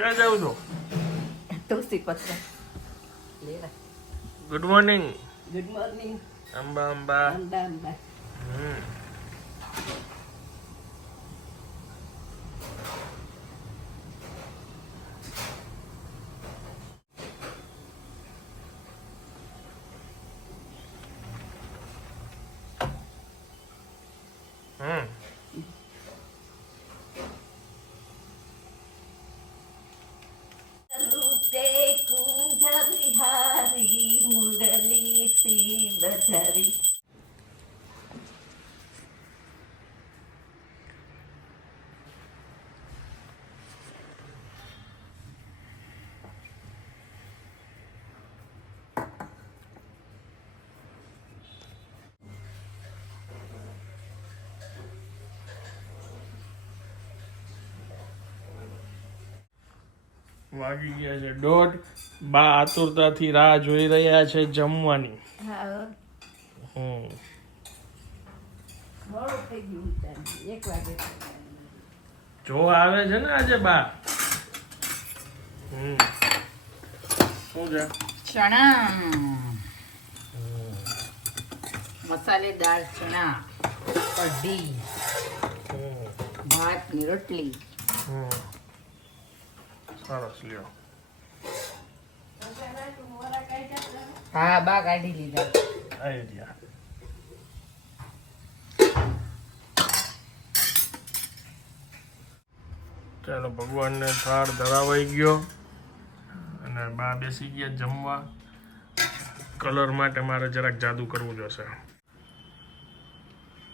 ક્યાં જાવ છો? તુલસી પત્ર લેવા. Good morning. Good morning. Amba Amba. Amba Amba. હમ. હમ. રૂપે કુંજ વિહારી મુરલી સી બજારી. વાગી ગયા છે 1:30. બા આતુરતાથી રાહ જોઈ રહ્યા છે જમવાની. હા, હમ. મોડું થઈ ગયું time. 1 વાગે. જો આવે છે ને આજે બા. હમ. શું છે? ચણા મસાલેદાર ચણા કઢી હમ. ભાત ની રોટલી. હમ. સરસ લ્યો. હા બા કાઢી લીધા. આઈડિયા. ચાલો ભગવાનને થાળ ધરાવાઈ ગયો અને બા બેસી ગયા જમવા. કલર માટે મારે જરાક જાદુ કરવું જોશે.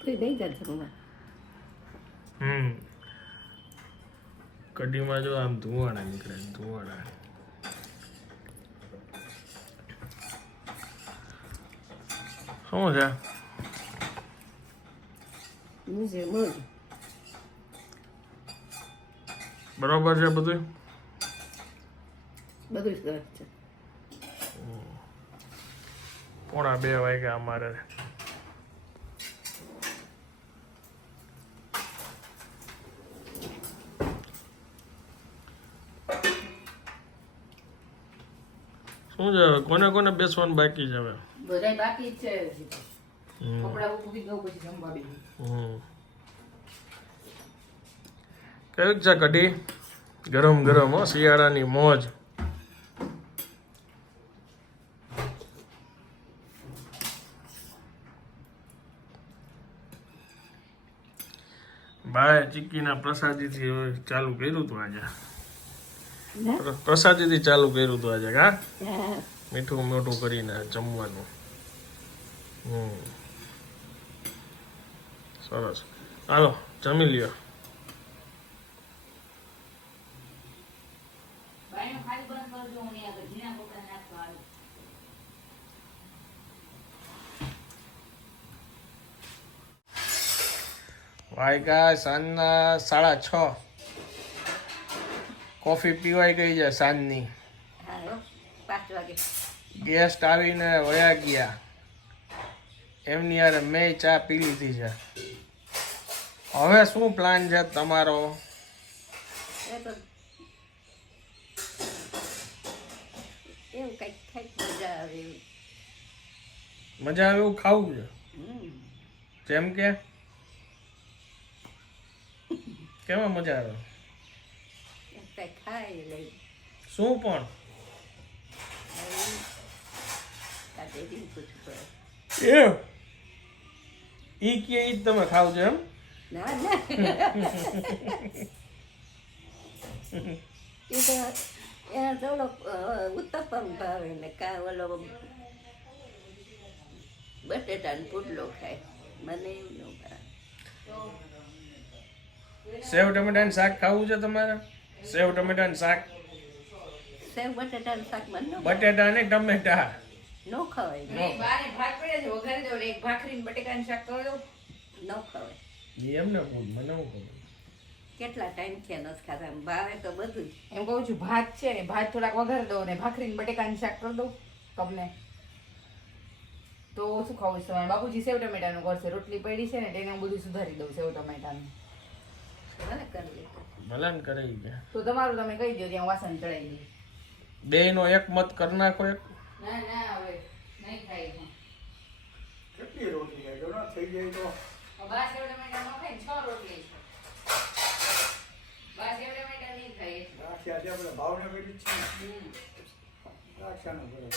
તો નહીં જાય જમવા. હમ. કઢીમાં જો આમ ધુવાણા નીકળે ધુવાણા. શું છે? મુજે મોજ. બરોબર છે બધું? બધું જ સરસ છે. 1:45 વાગ્યા અમારે. શું છે કોને કોને બેસવાનું બાકી છે હવે? બધા બાકી જ છે. હમ. કપડા ઉભી ગયું પછી જમવા બેસી. હમ. કેવીક છે કઢી? ગરમ ગરમ હો, શિયાળાની મોજ. બાય ચીક્કીના પ્રસાદીથી ચાલુ કર્યું હતું આજે. પ્રસાદીથી ચાલુ કર્યું હતું આજે કા હા. મીઠું મોઢું કરીને જમવાનું. હમ. સરસ. હાલો જમી લ્યો. બાયણું ખાલી બંધ કરજો. હું અહીંયા આગળ ઝીણા કપડા નાખવા આવું. વાગ્યા સાંજના 6:30. કોફી પીવાઈ ગઈ છે સાંજની. હા હો. 5 વાગે. ગેસ્ટ આવીને વયા ગયા. એમની યાર મેં ચા પી લીધી છે. હવે શું પ્લાન છે તમારો? એ તો એવું કંઈક કંઈક મજા આવે એવું. મજા આવે એવું ખાવું છે? હમ. જેમ કે કેમાં મજા આવે? કંઈક ખાઈ લઈ. શું પણ? કાઢી પૂછવું પડે. એ ઈ કે ઈ જ તમે ખાવ છો એમ? ના ના. એ તો એના થોડો ઉત્તપમ ભાવે ને કા ઓલો બટેટાનો પુડલો ખાય. મને એવું ન ભાવે. સેવ ટમેટાનું શાક ખાવું છે તમારે? સેવ ટમેટાનું શાક? સેવ બટેટાનું શાક મને ન ભાવે. બટેટા ને ટમેટા. ન ખવાય. નહીં, બારે ભાત પડ્યા છે વઘારી દો. એક ભાખરી ને બટેકાનું શાક કરી દો. ન ખવાય. ઈ એમને પૂછ, મને હું ખબર. કેટલા ટાઈમ થયા નથી ખાતા. ભાવે તો બધું જ. એમ કહું છું ભાત છે ને ભાત થોડાક વઘારી દો ને ભાખરી ને બટેકાનું શાક કરી દો તમને. તો શું ખાવું છે તમારે? બાપુજી સેવ ટમેટાનું કરશે. રોટલી પડી છે ને તેને હું બધું સુધારી દઉં સેવ ટમેટાનું. ભલે કરી લે. ભલે ને કરી ગયા તો તમારું તમે કહી દો ત્યાં વાસણ ચડાવી દે. બેયનો એક મત કરી નાખો એક. ના ના હવે નહીં ખાય છે. કેટલી રોટી છે જો ના થઈ જાય તો બાસ એવડે મેટા નો ખાય 6 રોટલી છે. બાસ એવડે મેટા નહીં ખાય છે. રાખ્યા છે આપણે ભાવનગર જ છે હમ. રાખ્યાનો કરે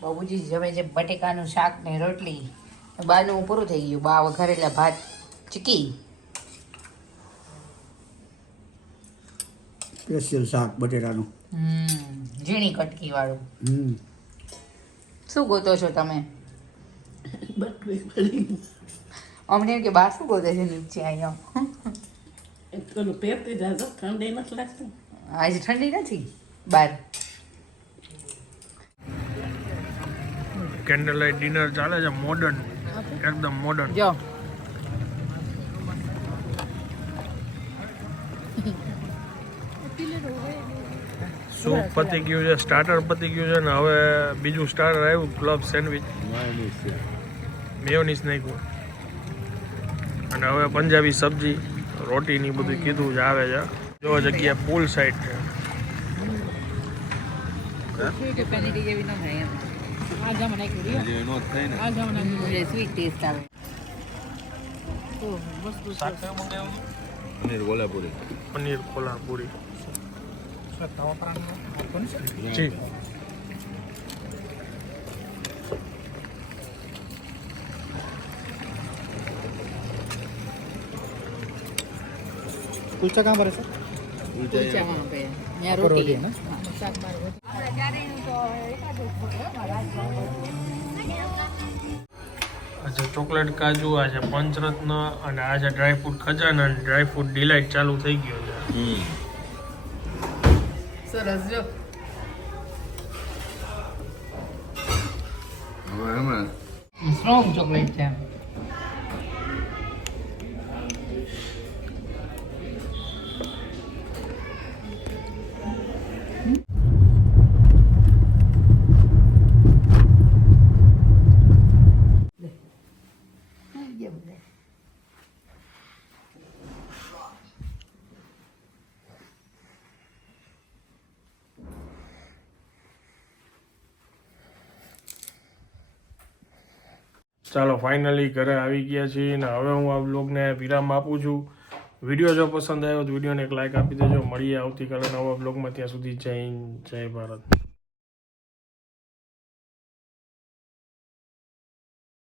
બાબુજી જમે છે બટેકાનું શાક ને રોટલી. બાનું પૂરું થઈ ગયું. બા વઘારેલા ભાત ચીકી. સ્પેશિયલ શાક બટેટાનું ઝીણી કટકી વાળું. હમ શું ગોતો છો તમે? અમને એમ કે બા શું ગોતે છે નીચે અહીંયા? આજે ઠંડી નથી બાર. કેન્ડલ લાઇટ ડિનર ચાલે છે મોડર્ન એકદમ મોડર્ન. જો સૂપ પતી ગયું છે, સ્ટાર્ટર પતી ગયું છે ને હવે બીજું સ્ટાર્ટર આવ્યું ક્લબ સેન્ડવિચ મેયોનીઝ નાખ્યું અને હવે પંજાબી સબ્જી રોટીની બધું કીધું જ આવે છે. જો જગ્યા પુલ સાઈડ છે. પેનીરી જેવી ન થાય એમ. આ જામ નાખ્યું સ્વીટ ટેસ્ટ આવે. પનીર કોલ્હાપુરી જી. કુલચા કાં ભરે છે કુલચામાં આપે. ત્યાં રોટી હા, શાક બાર રોટી. આ છે ચોકલેટ કાજુ, આ છે પંચરત્ન અને આ છે ડ્રાયફ્રૂટ ખજાના અને ડ્રાયફ્રૂટ ડિલાઇટ ચાલુ થઈ ગયો છે. સરસ જો. સ્ટ્રોંગ ચોકલેટ છે. ચાલો ફાઇનલી ઘરે આવી ગયા છીએ ને હવે હું આ બ્લોગને વિરામ આપું છું. વિડીયો જો પસંદ આવ્યો તો વિડીયોને એક લાઇક આપી દેજો. મળીએ આવતીકાલે નવા બ્લોગમાં. ત્યાં સુધી જય હિન્દ, જય ભારત.